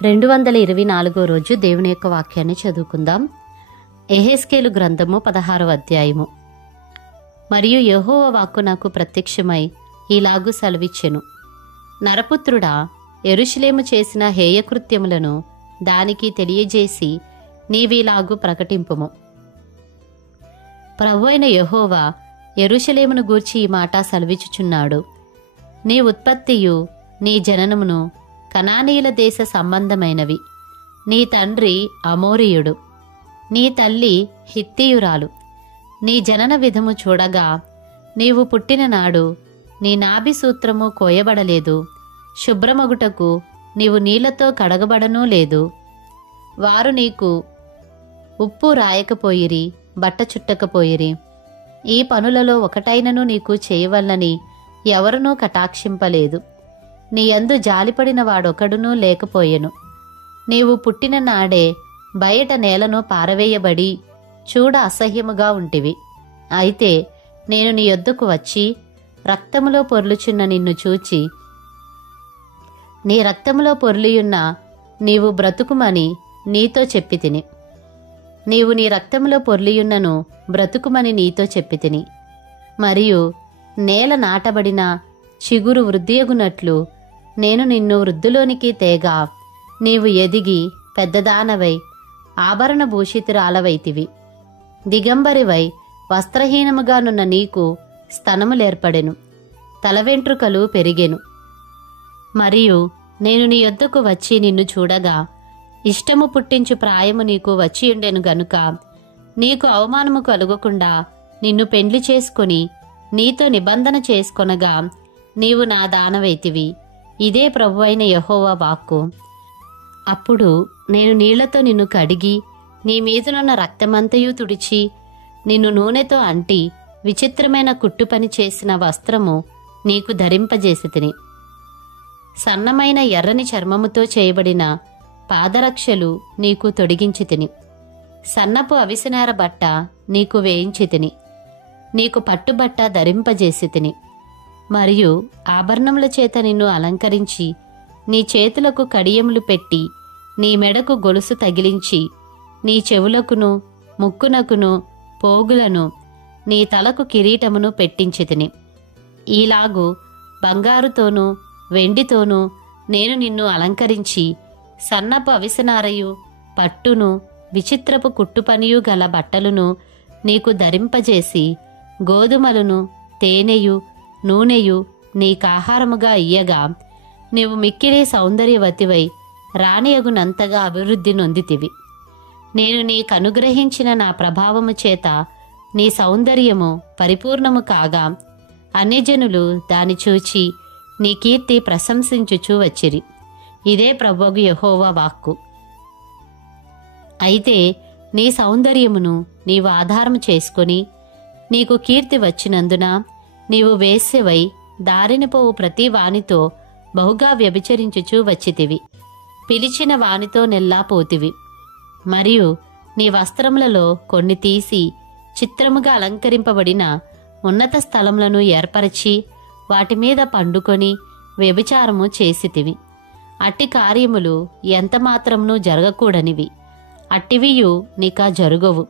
224 రోజు దేవుని యొక్క వాక్యాన్ని చదువుకుందాం. యెహెజ్కేలు గ్రంథము 16వ అధ్యాయము. మరియు యెహోవా వాక్కు నాకు ప్రత్యక్షమై ఇలాగు సెలవిచ్చెను, నరపుత్రుడా, యెరూషలేము చేసిన హేయకృత్యములను దానికి తెలియజేసి నీవిలాగు ప్రకటింపుము. ప్రభువైన యెహోవా యెరూషలేమును గూర్చి ఈ మాట సెలవిచ్చుచున్నాడు. నీ ఉత్పత్తియు నీ జననమును కనానీయుల దేశ సంబంధమైనవి. నీ తండ్రి అమోరీయుడు, నీ తల్లి హిత్తీయురాలు. నీ జనన విధము చూడగా నీవు పుట్టిన నాడు నీ నాభి సూత్రము కోయబడలేదు, శుభ్రమగుటకు నీవు నీళ్లతో కడగబడనూ లేదు. వారు నీకు ఉప్పు రాయకపోయిరి, బట్ట చుట్టకపోయిరి. ఈ పనులలో ఒకటైనను నీకు చేయవలనని ఎవరునూ కటాక్షింపలేదు. నీ యందు జాలిపడిన వాడొకడునూ లేకపోయెను. నీవు పుట్టిన నాడే బయట నేలను పారవేయబడి చూడ అసహ్యముగా ఉంటివి. అయితే నేను నీ యొద్దకు వచ్చి రక్తములో పొర్లుచున్న నిన్ను చూచి, నీ రక్తములో పొర్లియున్న నీవు బ్రతుకుమని నీతో చెప్పితిని. నీవు నీ రక్తములో పొర్లియున్నను బ్రతుకుమని నీతో చెప్పితిని. మరియు నేల నాటబడిన చిగురు వృద్ధియగునట్లు నేను నిన్ను వృద్ధిలోనికి తేగా నీవు ఎదిగి పెద్దదానవై ఆభరణ భూషితురాలవైతివి. దిగంబరివై వస్త్రహీనముగానున్న నీకు స్తనములేర్పడెను, తలవెంట్రుకలు పెరిగెను. మరియు నేను నీ యొద్దకు వచ్చి నిన్ను చూడగా ఇష్టము పుట్టించు ప్రాయము నీకు వచ్చియుండెను గనుక నీకు అవమానము కలుగకుండా నిన్ను పెండ్లి చేసుకుని నీతో నిబంధన చేసుకొనగా నీవు నా దానవైతివి. ఇదే ప్రభువైన యెహోవా వాక్కు. అప్పుడు నేను నీళ్లతో నిన్ను కడిగి నీ మీదనున్న రక్తమంతయు తుడిచి నిన్ను నూనెతో అంటి విచిత్రమైన కుట్టుపని చేసిన వస్త్రము నీకు ధరింపజేసితిని. సన్నమైన ఎర్రని చర్మముతో చేయబడిన పాదరక్షలు నీకు తొడిగించితిని. సన్నపు అవిసెనార బట్ట నీకు వేయించితిని. నీకు పట్టుబట్ట ధరింపజేసితిని. మరియు ఆభరణముల చేత నిన్ను అలంకరించి నీ చేతులకు కడియములు పెట్టి నీ మెడకు గొలుసు తగిలించి నీ చెవులకును ముక్కునకును పోగులను నీ తలకు కిరీటమును పెట్టించితిని. ఈలాగు బంగారుతోనూ వెండితోనూ నేను నిన్ను అలంకరించి సన్నపు అవిసెనారయు పట్టును విచిత్రపు కుట్టుపనియు గల బట్టలును నీకు ధరింపజేసి గోధుమలను తేనెయు నూనెయు నీకాహారముగా ఇయ్యగా నీవు మిక్కిలి సౌందర్యవతివై రాణియగునంతగా అభివృద్ధి నొందితివి. నేను నీకనుగ్రహించిన నా ప్రభావము చేత నీ సౌందర్యము పరిపూర్ణము కాగా అన్యజనులు దాని చూచి నీ కీర్తి ప్రశంసించుచూ వచ్చిరి. ఇదే ప్రభువు యెహోవా వాక్కు. అయితే నీ సౌందర్యమును నీవు ఆధారము చేసుకొని నీకు కీర్తి వచ్చినందున నీవు వేశ్యవై దారిన పోవు ప్రతి వానితో బహుగా వ్యభిచరించుచూ వచ్చితివి. పిలిచిన వానితో నెల్లా పోతివి. మరియు నీ వస్త్రములలో కొన్ని తీసి చిత్రముగా అలంకరింపబడిన ఉన్నత స్థలములను ఏర్పరచి వాటి మీద పండుకొని వ్యభిచారము చేసితివి. అట్టి కార్యములు ఎంతమాత్రమును జరగకూడనివి. అట్టివియు నీకా జరుగవు.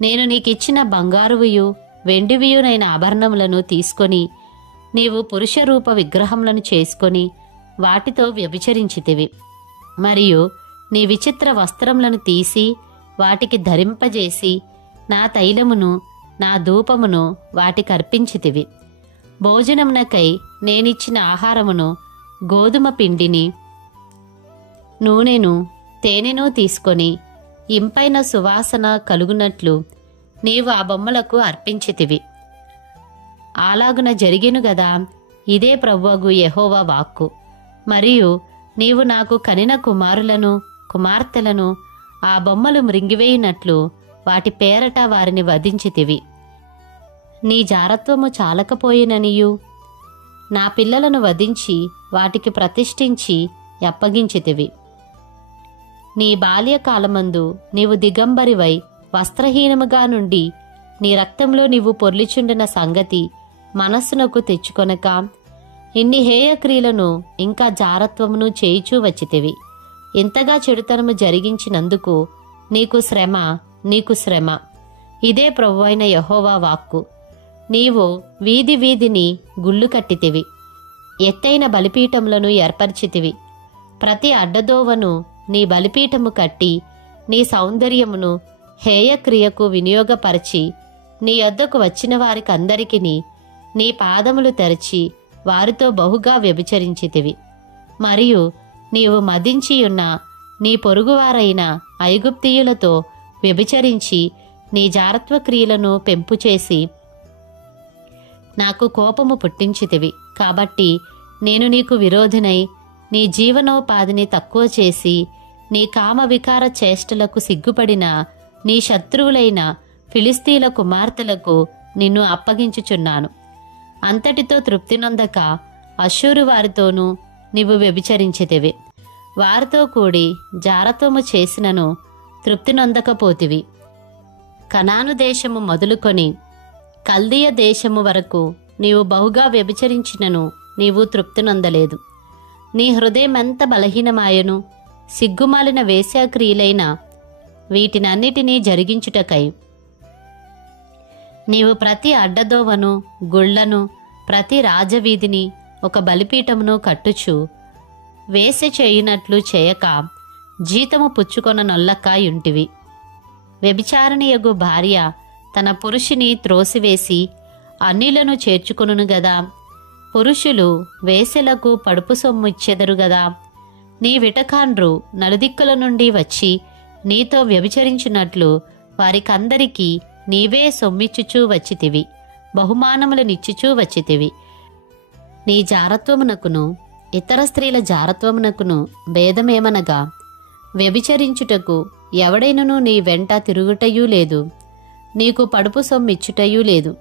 నేను నీకిచ్చిన బంగారువియు వెండివియునైన ఆభరణములను తీసుకొని నీవు పురుషరూప విగ్రహములను చేసుకొని వాటితో వ్యభిచరించితివి. మరియు నీ విచిత్ర వస్త్రములను తీసి వాటికి ధరింపజేసి నా తైలమును నా ధూపమును వాటికర్పించితివి. భోజనమునకై నేనిచ్చిన ఆహారమును గోధుమ పిండిని నూనెను తేనెను తీసుకొని ఇంపైన సువాసన కలుగునట్లు నీవు ఆ బొమ్మలకు అర్పించితివి. అలాగున జరిగెను గదా. ఇదే ప్రభువగు యెహోవా వాక్కు. మరియు నీవు నాకు కనిన కుమారులను కుమార్తెలను ఆ బొమ్మలు మృంగివేయునట్లు వాటి పేరట వారిని వధించితివి. నీ జారత్వము చాలకపోయిననియు నా పిల్లలను వధించి వాటికి ప్రతిష్ఠించి అప్పగించితివి. నీ బాల్యకాలమందు నీవు దిగంబరివై వస్త్రహీనముగా నుండి నీ రక్తంలో నీవు పొర్లిచుండిన సంగతి మనస్సునకు తెచ్చుకొనక ఇన్ని హేయక్రియలను ఇంకా జారత్వమును చేయిచూ వచ్చితివి. ఇంతగా చెడుతనము జరిగించినందుకు నీకు శ్రమ, నీకు శ్రమ. ఇదే ప్రభువైన యెహోవా వాక్కు. నీవు వీధి వీధిని గుళ్ళు కట్టితివి, ఎత్తైన బలిపీఠములను ఏర్పరిచితివి. ప్రతి అడ్డదోవను నీ బలిపీఠము కట్టి నీ సౌందర్యమును హేయక్రియకు వినియోగపరచి నీ యొద్దకు వచ్చిన వారికందరికీ నీ పాదములు తెరచి వారితో బహుగా వ్యభిచరించితివి. మరియు నీవు మదించియున్న నీ పొరుగువారైన ఐగుప్తీయులతో వ్యభిచరించి నీ జారత్వ క్రియలను పెంపు చేసి నాకు కోపము పుట్టించితివి. కాబట్టి నేను నీకు విరోధినై నీ జీవనోపాధిని తక్కువ చేసి నీ కామ వికార చేష్టలకు సిగ్గుపడిన నీ శత్రువులైన ఫిలిస్తీల కుమార్తెలకు నిన్ను అప్పగించుచున్నాను. అంతటితో తృప్తి నొందక అష్షూరు వారితోనూ నీవు వ్యభిచరించితివి. వారితో కూడి జారత్వము చేసినను తృప్తి నొందకపోతివి. కనాను దేశము మొదలుకొని కల్దీయ దేశము వరకు నీవు బహుగా వ్యభిచరించినను నీవు తృప్తి నొందలేదు. నీ హృదయమెంత బలహీనమాయను. సిగ్గుమాలిన వేశ్యాక్రియలైన వీటినన్నిటినీ జరిగించుటకై నీవు ప్రతి అడ్డదోవను, గుళ్లను, ప్రతి రాజవీధిని ఒక బలిపీఠమును కట్టుచు వేశ్య చేయునట్లు చేయక జీతము పుచ్చుకొన నొల్లకాయుంటివి. వ్యభిచారణీయగు భార్య తన పురుషుని త్రోసివేసి అన్నిలను చేర్చుకొనును గదా. పురుషులు వేశ్యలకు పడుపు సొమ్ము ఇచ్చెదరు గదా. నీ విటకాండ్రు నలుదిక్కుల నుండి వచ్చి నీతో వ్యభిచరించినట్లు వారికందరికీ నీవే సొమ్మిచ్చుచూ వచ్చితివి, బహుమానములనిచ్చుచూ వచ్చితివి. నీ జారత్వమునకును ఇతర స్త్రీల జారత్వమునకును భేదమేమనగా వ్యభిచరించుటకు ఎవడైనను నీ వెంట తిరుగుటయూ లేదు, నీకు పడుపు సొమ్మిచ్చుటయూ లేదు.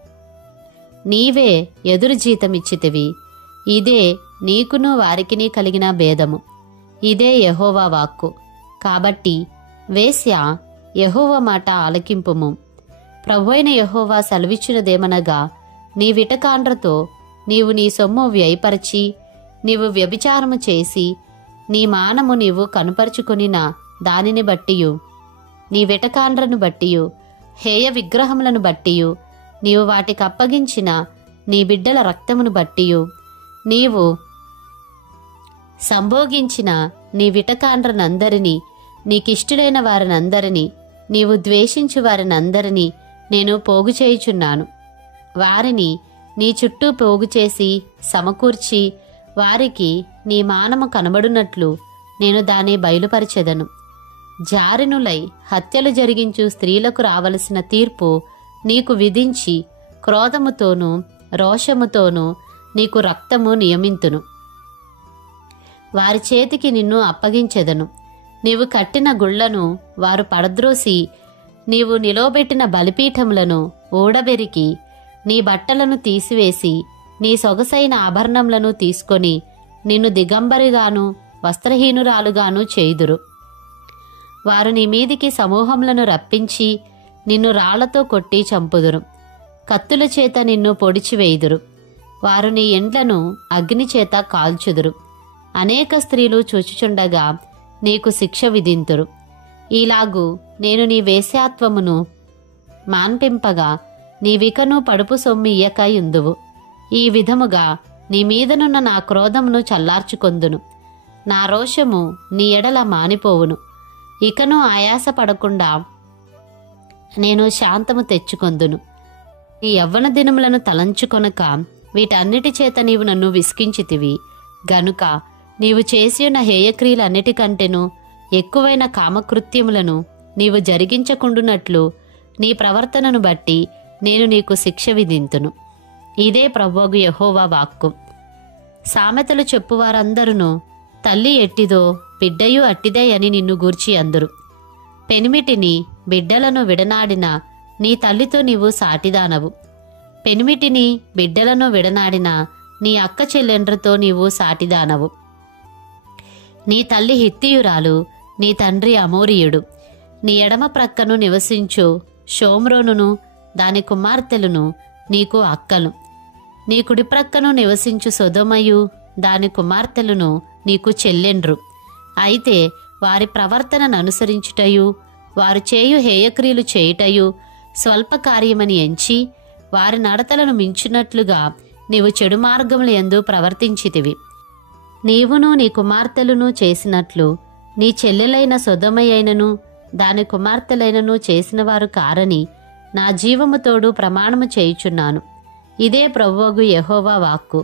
నీవే ఎదురు జీతమిచ్చితివి. ఇదే నీకును వారికిని కలిగిన భేదము. ఇదే యెహోవా వాక్కు. కాబట్టి వేశ్య, యెహోవా మాట ఆలకింపుము. ప్రభువైన యెహోవా సెలవిచ్చినదేమనగా, నీ విటకాండ్రతో నీవు నీ సొమ్ము వ్యయపరచి నీవు వ్యభిచారము చేసి నీ మానము నీవు కనుపరుచుకొనిన దానిని బట్టియు, నీ విటకాండ్రను బట్టియు, హేయ విగ్రహములను బట్టియు, నీవు వాటికప్పగించిన నీ బిడ్డల రక్తమును బట్టియు, నీవు సంభోగించిన నీ విటకాండ్రనందరినీ, నీకిష్టులైన వారినందరినీ, నీవు ద్వేషించు వారినందరినీ నేను పోగు చేయుచున్నాను. వారిని నీ చుట్టూ పోగు చేసి సమకూర్చి వారికి నీ మానము కనబడునట్లు నేను దాన్ని బయలుపరిచెదను. జారినులై హత్యలు జరిగించు స్త్రీలకు రావలసిన తీర్పు నీకు విధించి క్రోధముతోనూ రోషముతోనూ నీకు రక్తము నియమింతును. వారి చేతికి నిన్ను అప్పగించెదను. నీవు కట్టిన గుళ్లను వారు పడద్రోసి నీవు నిలవబెట్టిన బలిపీఠములను ఊడబెరికి నీ బట్టలను తీసివేసి నీ సొగసైన ఆభరణములను తీసుకొని నిన్ను దిగంబరిగాను వస్త్రహీనురాలుగాను చేయుదురు. వారు నీ మీదికి సమూహములను రప్పించి నిన్ను రాళ్లతో కొట్టి చంపుదురు. కత్తుల చేత నిన్ను పొడిచివేయుదురు. వారు నీ ఎండ్లను అగ్నిచేత కాల్చుదురు. అనేక స్త్రీలు చూచుచుండగా నీకు శిక్ష విధింతురు. ఈలాగు నేను నీ వేశ్యాత్వమును మాన్పింపగా నీవికను పడుపు సొమ్ము ఇయ్యక యుందువు. ఈ విధముగా నీ మీదనున్న నా క్రోధమును చల్లార్చుకొందును. నా రోషము నీ ఎడల మానిపోవును. ఇకను ఆయాసపడకుండా నేను శాంతము తెచ్చుకొందును. నీ యవ్వన దినములను తలంచుకొనక వీటన్నిటి చేత నీవు నన్ను విసికించితివి గనుక నీవు చేసియున్న హేయక్రియలన్నిటికంటేను ఎక్కువైన కామకృత్యములను నీవు జరిగించకుండునట్లు నీ ప్రవర్తనను బట్టి నేను నీకు శిక్ష విధింతును. ఇదే ప్రభువగు యెహోవా వాక్కు. సామెతలు చెప్పువారందరును తల్లి ఎట్టిదో బిడ్డయు అట్టిదే అని నిన్ను గూర్చి అందురు. పెనిమిటిని బిడ్డలను విడనాడిన నీ తల్లితో నీవు సాటిదానవు. పెనిమిటిని బిడ్డలను విడనాడిన నీ అక్క చెల్లెండ్రతో నీవు సాటిదానవు. నీ తల్లి హిత్తీయురాలు, నీ తండ్రి అమోరీయుడు. నీ ఎడమ ప్రక్కను నివసించు షోమ్రోనును దాని కుమార్తెలను నీకు అక్కలు. నీ కుడి ప్రక్కను నివసించు సొదొమయు దాని కుమార్తెలను నీకు చెల్లెండ్రు. అయితే వారి ప్రవర్తనను అనుసరించుటయు వారు చేయు హేయక్రియలు చేయుటయు స్వల్ప కార్యమని ఎంచి వారి నడతలను మించినట్లుగా నీవు చెడు మార్గముల యందు ప్రవర్తించితివి. నీవును నీ కుమార్తెలను చేసినట్లు నీ చెల్లెలైన సొదొమయైనను దాని కుమార్తెలైనను చేసినవారు కారని నా జీవముతోడు ప్రమాణము చేయుచున్నాను. ఇదే ప్రభువగు యెహోవా వాక్కు.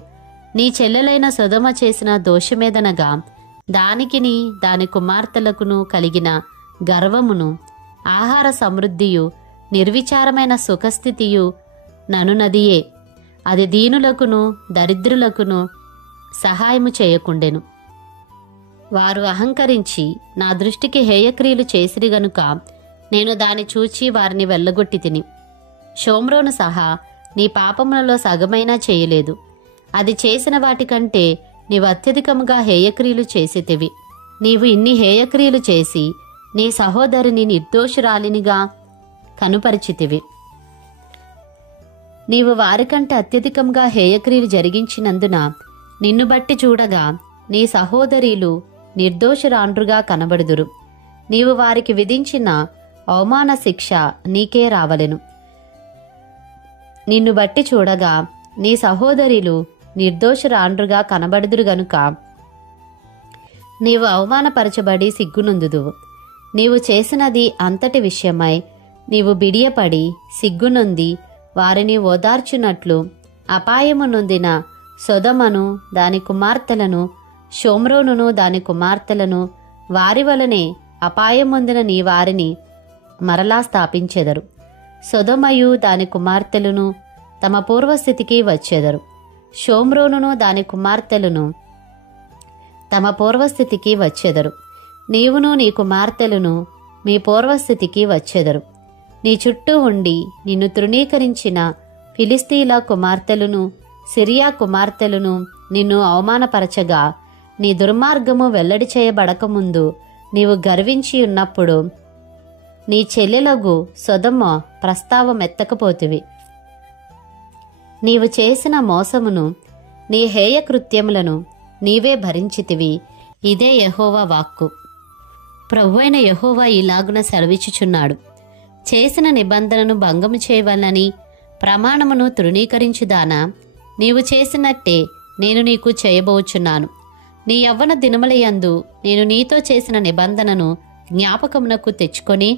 నీ చెల్లెలైన సొదొమ చేసిన దోషమేదనగా దానికిని దాని కుమార్తెలకును కలిగిన గర్వమును, ఆహార సమృద్ధియు, నిర్విచారమైన సుఖస్థితియు ననునదియే. అది దీనులకును దరిద్రులకును సహాయము చేయకుండెను. వారు అహంకరించి నా దృష్టికి హేయక్రియలు చేసిరి గనుక నేను దాని చూచి వారిని వెళ్ళగొట్టి తిని. షోమ్రోను సహా నీ పాపములలో సగమైనా చేయలేదు. అది చేసిన వాటికంటే నీవు అత్యధికముగా హేయక్రియలు చేసితివి. నీవు ఇన్ని హేయక్రియలు చేసి నీ సహోదరిని నిర్దోషురాలినిగా కనుపరిచితివి. నీవు వారికంటే అత్యధికంగా హేయక్రియలు జరిగించినందున నిన్ను బట్టి చూడగా నీ సహోదరీలు నిర్దోషురాండ్రుగా కనబడుదురు. నీవు వారికి విధించిన అవమాన శిక్ష నీకే రావలెను. నిన్ను బట్టి చూడగా నీ సహోదరీలు నిర్దోషురాండ్రుగా కనబడుదురు గనుక నీవు అవమానపరచబడి సిగ్గునొందుదువు. నీవు చేసినది అంతటి విషయమై నీవు బిడియపడి సిగ్గునొంది వారిని ఓదార్చునట్లు అపాయము నొందిన సొదొమను దాని కుమార్తెలను, షోమ్రోనును దాని కుమార్తెలను, వారి వలనే అపాయమొందిన నీ వారిని మరలా స్థాపించెదరు. సొదొమయు దాని కుమార్తెలను తమ పూర్వస్థితికి వచ్చెదరు. షోమ్రోనును దాని కుమార్తెలను తమ పూర్వస్థితికి వచ్చెదరు. నీవును నీ కుమార్తెలను మీ పూర్వస్థితికి వచ్చెదరు. నీ చుట్టూ ఉండి నిన్ను తృణీకరించిన ఫిలిస్తీల కుమార్తెలను, సిరియా కుమార్తెలను నిన్ను అవమానపరచగా నీ దుర్మార్గము వెల్లడి చేయబడకముందు నీవు గర్వించి ఉన్నప్పుడు నీ చెల్లెలగు సొదొమ ప్రస్తావమెత్తకపోతివి. నీవు చేసిన మోసమును, నీ హేయకృత్యములను నీవే భరించితివి. ఇదే యెహోవా వాక్కు. ప్రభువైన యెహోవా ఇలాగున సెలవిచ్చుచున్నాడు. చేసిన నిబంధనను భంగము చేయవలనని ప్రమాణమును తృణీకరించుదానా, నీవు చేసినట్టే నేను నీకు చేయబోచున్నాను. నీ యవ్వన దినములయందు నేను నీతో చేసిన నిబంధనను జ్ఞాపకమునకు తెచ్చుకొని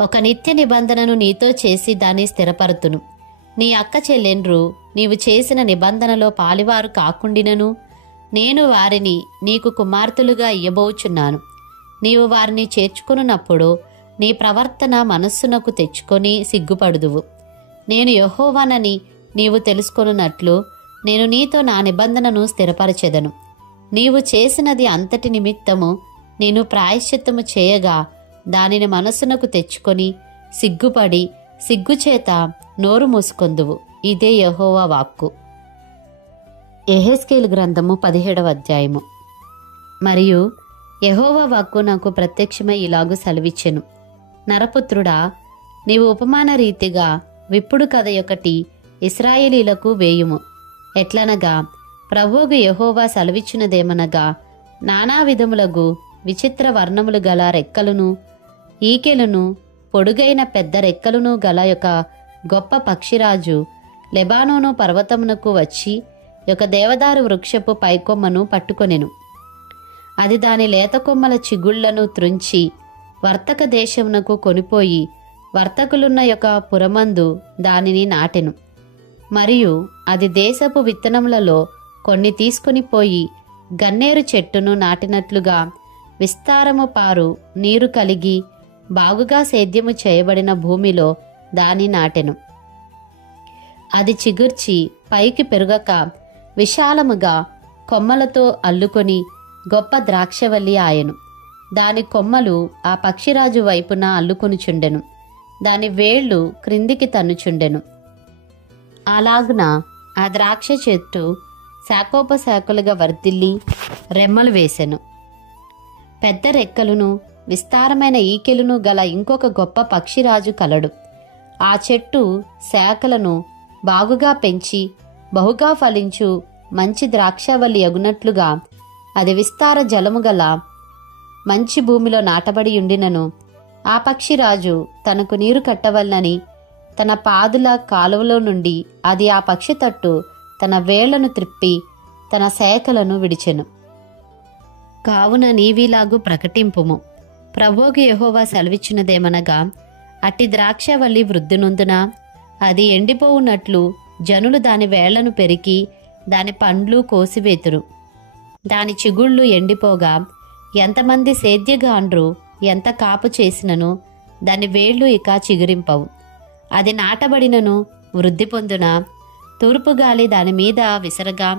ఒక నిత్య నిబంధనను నీతో చేసి దాన్ని స్థిరపరుతును. నీ అక్క చెల్లెండ్రు నీవు చేసిన నిబంధనలో పాలివారు కాకుండినను నేను వారిని నీకు కుమార్తెలుగా ఇయ్యబోచున్నాను. నీవు వారిని చేర్చుకొనున్నప్పుడు నీ ప్రవర్తన మనస్సునకు తెచ్చుకొని సిగ్గుపడుదువు. నేను యెహోవానని నీవు తెలుసుకొనున్నట్లు నేను నీతో నా నిబంధనను స్థిరపరచెదను. నీవు చేసినది అంతటి నిమిత్తము నేను ప్రాయశ్చిత్తము చేయగా దానిని మనస్సునకు తెచ్చుకొని సిగ్గుపడి సిగ్గుచేత నోరు మూసుకొందువు. ఇదే యెహోవా వాక్కు. యెహెజ్కేలు గ్రంథము 17వ అధ్యాయము. మరియు యెహోవా వాక్కు నాకు ప్రత్యక్షమై ఇలాగు సెలవిచ్చెను. నరపుత్రుడా, నీవు ఉపమాన రీతిగా విప్పుడు కథ ఒకటి ఇశ్రాయేలీలకు వేయుము. ఎట్లనగా ప్రభువుగు యెహోవా సెలవిచ్చినదేమనగా, నానా విధములగు విచిత్ర వర్ణములు గల రెక్కలును ఈకెలును పొడుగైన పెద్ద రెక్కలును గల యొక్క గొప్ప పక్షిరాజు లెబానోను పర్వతమునకు వచ్చి ఒక దేవదారు వృక్షపు పైకొమ్మను పట్టుకొనెను. అది దాని లేత కొమ్మల చిగుళ్లను త్రుంచి వర్తక దేశమునకు కొనిపోయి వర్తకులున్న యొక్క పురమందు దానిని నాటెను. మరియు అది దేశపు విత్తనములలో కొన్ని తీసుకొని పోయి గన్నేరు చెట్టును నాటినట్లుగా విస్తారము పారు నీరు కలిగి బాగుగా సేద్యము చేయబడిన భూమిలో దాని నాటెను. అది చిగుర్చి పైకి పెరుగక విశాలముగా కొమ్మలతో అల్లుకొని గొప్ప ద్రాక్షవల్లి ఆయెను. దాని కొమ్మలు ఆ పక్షిరాజు వైపున అల్లుకొనుచుండెను. దాని వేళ్లు క్రిందికి తన్నుచుండెను. అలాగున ఆ ద్రాక్ష చెట్టు శాఖోపశాఖలుగా వర్ధిల్లి రెమ్మలు వేసెను. పెద్ద రెక్కలును విస్తారమైన ఈకెలును గల ఇంకొక గొప్ప పక్షిరాజు కలడు. ఆ చెట్టు శాఖలను బాగుగా పెంచి బహుగా ఫలించు మంచి ద్రాక్షవల్లి అగునట్లుగా అది విస్తార జలము గల మంచి భూమిలో నాటబడి ఉండినను ఆ పక్షిరాజు తనకు నీరు కట్టవలనని తన పాదుల కాలువలో నుండి అది ఆ పక్షి తట్టు తన వేళ్లను త్రిప్పి తన శాఖలను విడిచెను. కావున నీవిలాగు ప్రకటింపుము, ప్రభువు యెహోవా సెలవిచ్చినదేమనగా, అట్టి ద్రాక్షవల్లి వృద్ధినొందున అది ఎండిపోవునట్లు జనులు దాని వేళ్లను పెరికి దాని పండ్లు కోసివేతురు. దాని చిగుళ్ళు ఎండిపోగా ఎంతమంది సేద్యగాండ్రు ఎంత కాపు చేసినను దాని వేళ్లు ఇక చిగురింపవు. అది నాటబడినను వృద్ధి పొందున తూర్పుగాలి దాని మీద విసరగా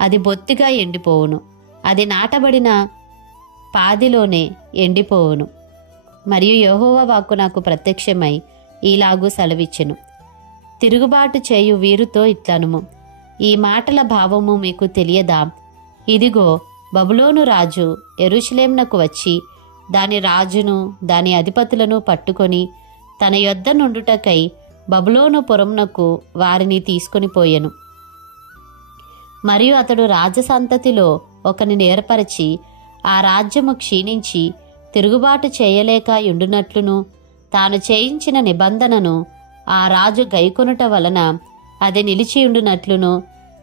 అది బొత్తిగా ఎండిపోవును. అది నాటబడిన పాదిలోనే ఎండిపోవును. మరియు యెహోవా వాక్కు నాకు ప్రత్యక్షమై ఈలాగు సెలవిచ్చెను, తిరుగుబాటు చేయు వీరుతో ఇట్లనుము, ఈ మాటల భావము మీకు తెలియదా? ఇదిగో, బబులోను రాజు యెరూషలేమునకు వచ్చి దాని రాజును దాని అధిపతులను పట్టుకొని తన యొద్ద నుండుటకై బబులోను పురమునకు వారిని తీసుకొని పోయెను. మరియు అతడు రాజసంతతిలో ఒకని ఏర్పరచి ఆ రాజ్యము క్షీణించి తిరుగుబాటు చేయలేక యుండునట్లును తాను చేయించిన నిబంధనను ఆ రాజు గైకొనుట వలన అది నిలిచియుండునట్లును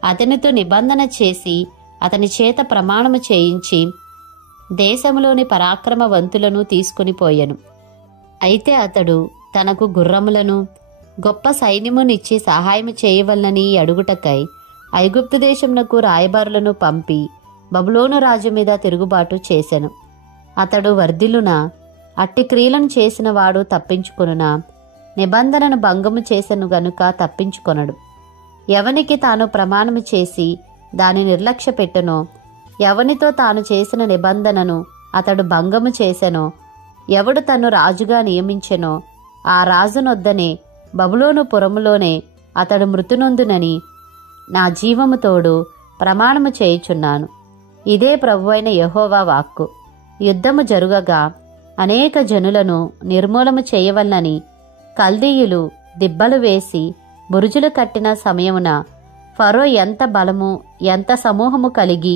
అతనితో నిబంధన చేసి అతని చేత ప్రమాణము చేయించి దేశములోని పరాక్రమవంతులను తీసుకుని పోయెను. అయితే అతడు తనకు గుర్రములను గొప్ప సైన్యమునిచ్చి సహాయము చేయవలనని అడుగుటకై ఐగుప్తు దేశమునకు రాయబారులను పంపి బబులోను రాజు మీద తిరుగుబాటు చేసెను. అతడు వర్ధిల్లున అట్టి క్రియలను చేసిన వాడు తప్పించుకొనునా? నిబంధనను భంగము చేసెను గనుక తప్పించుకొనడు. ఎవనికి తాను ప్రమాణము చేసి దాని నిర్లక్ష్య పెట్టెనో, ఎవనితో తాను చేసిన నిబంధనను అతడు భంగము చేసెనో, ఎవడు తను రాజుగా నియమించెనో ఆ రాజునొద్దనే బబులోను పురములోనే అతడు మృతునొందునని నా జీవము తోడు ప్రమాణము చేయుచున్నాను. ఇదే ప్రభువైన యెహోవా వాక్కు. యుద్ధము జరుగగా అనేక జనులను నిర్మూలము చేయవలనని కల్దీయులు దిబ్బలు వేసి బురుజులు కట్టిన సమయమున ఫరో ఎంత బలము ఎంత సమూహము కలిగి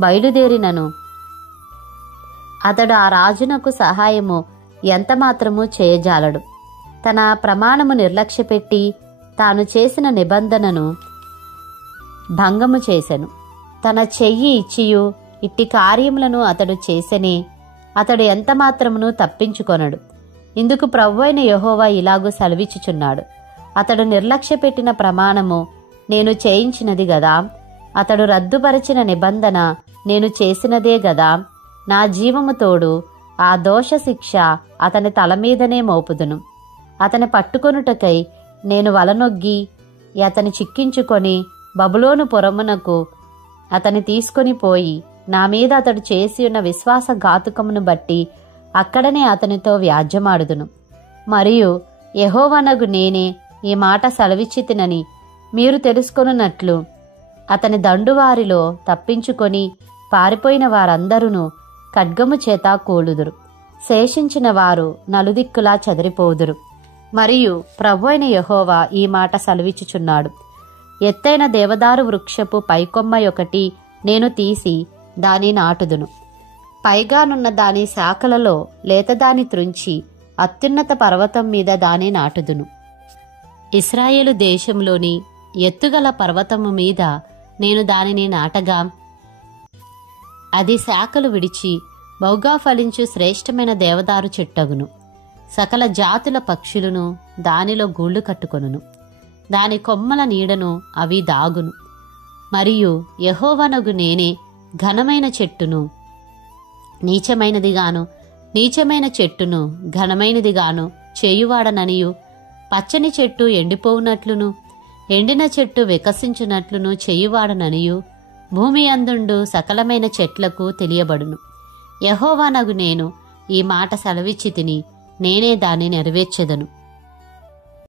బయలుదేరినను అతడు ఆ రాజునకు సహాయము ఎంత మాత్రము చేయజాలడు. తన ప్రమాణము నిర్లక్ష్యపెట్టి తాను చేసిన నిబంధనను భంగము చేసెను. తన చెయ్యి ఇచ్చియు ఇట్టి కార్యములను అతడు చేసెనే అతడు ఎంత మాత్రమును తప్పించుకొనడు. ఇందుకు ప్రభువైన యెహోవా ఇలాగు సెలవిచ్చుచున్నాడు, అతడు నిర్లక్ష్యపెట్టిన ప్రమాణము నేను చేయించినది గదా, అతడు రద్దుపరచిన నిబంధన నేను చేసినదే గదా. నా జీవము తోడు ఆ దోష శిక్ష అతని తల మీదనే మోపుదును. అతని పట్టుకొనుటకై నేను వలనొగ్గి అతని చిక్కించుకొని బబులోను పురమునకు అతని తీసుకొని పోయి నా మీద అతడు చేసి ఉన్న విశ్వాసఘాతుకమును బట్టి అక్కడనే అతనితో వ్యాజ్యమాడుదును. మరియు యెహోవానగు నేనే ఈ మాట సెలవిచ్చితినని మీరు తెలుసుకొనున్నట్లు అతని దండువారిలో తప్పించుకొని పారిపోయిన వారందరూ ఖడ్గము చేత కూలుదురు. శేషించిన వారు నలుదిక్కులా చెదిరిపోదురు. మరియు ప్రభువైన యెహోవా ఈ మాట సెలవిచ్చుచున్నాడు, ఎత్తైన దేవదారు వృక్షపు పైకొమ్మ ఒకటి నేను తీసి దాని నాటుదును. పైగానున్న దాని శాఖలలో లేతదాని త్రుంచి అత్యున్నత పర్వతం మీద దాని నాటుదును. ఇశ్రాయేలు దేశంలోని ఎత్తుగల పర్వతము మీద నేను దానిని నాటగా అది శాఖలు విడిచి బహుగా ఫలించు శ్రేష్టమైన దేవదారు చెట్టగును. సకల జాతుల పక్షులను దానిలో గూళ్ళు కట్టుకొనును. దాని కొమ్మల నీడను అవి దాగును. మరియు యెహోవానగు నేనే ఘనమైన చెట్టును నీచమైనదిగాను, నీచమైన చెట్టును ఘనమైనదిగాను చేయువాడననియు, పచ్చని చెట్టు ఎండిపోవునట్లును ఎండిన చెట్టు వికసించునట్లును చేయువాడననియు భూమి అందుండు సకలమైన చెట్లకు తెలియబడును. యెహోవానగు నేను ఈ మాట సెలవిచ్చితిని, నేనే దాన్ని నెరవేర్చెదను.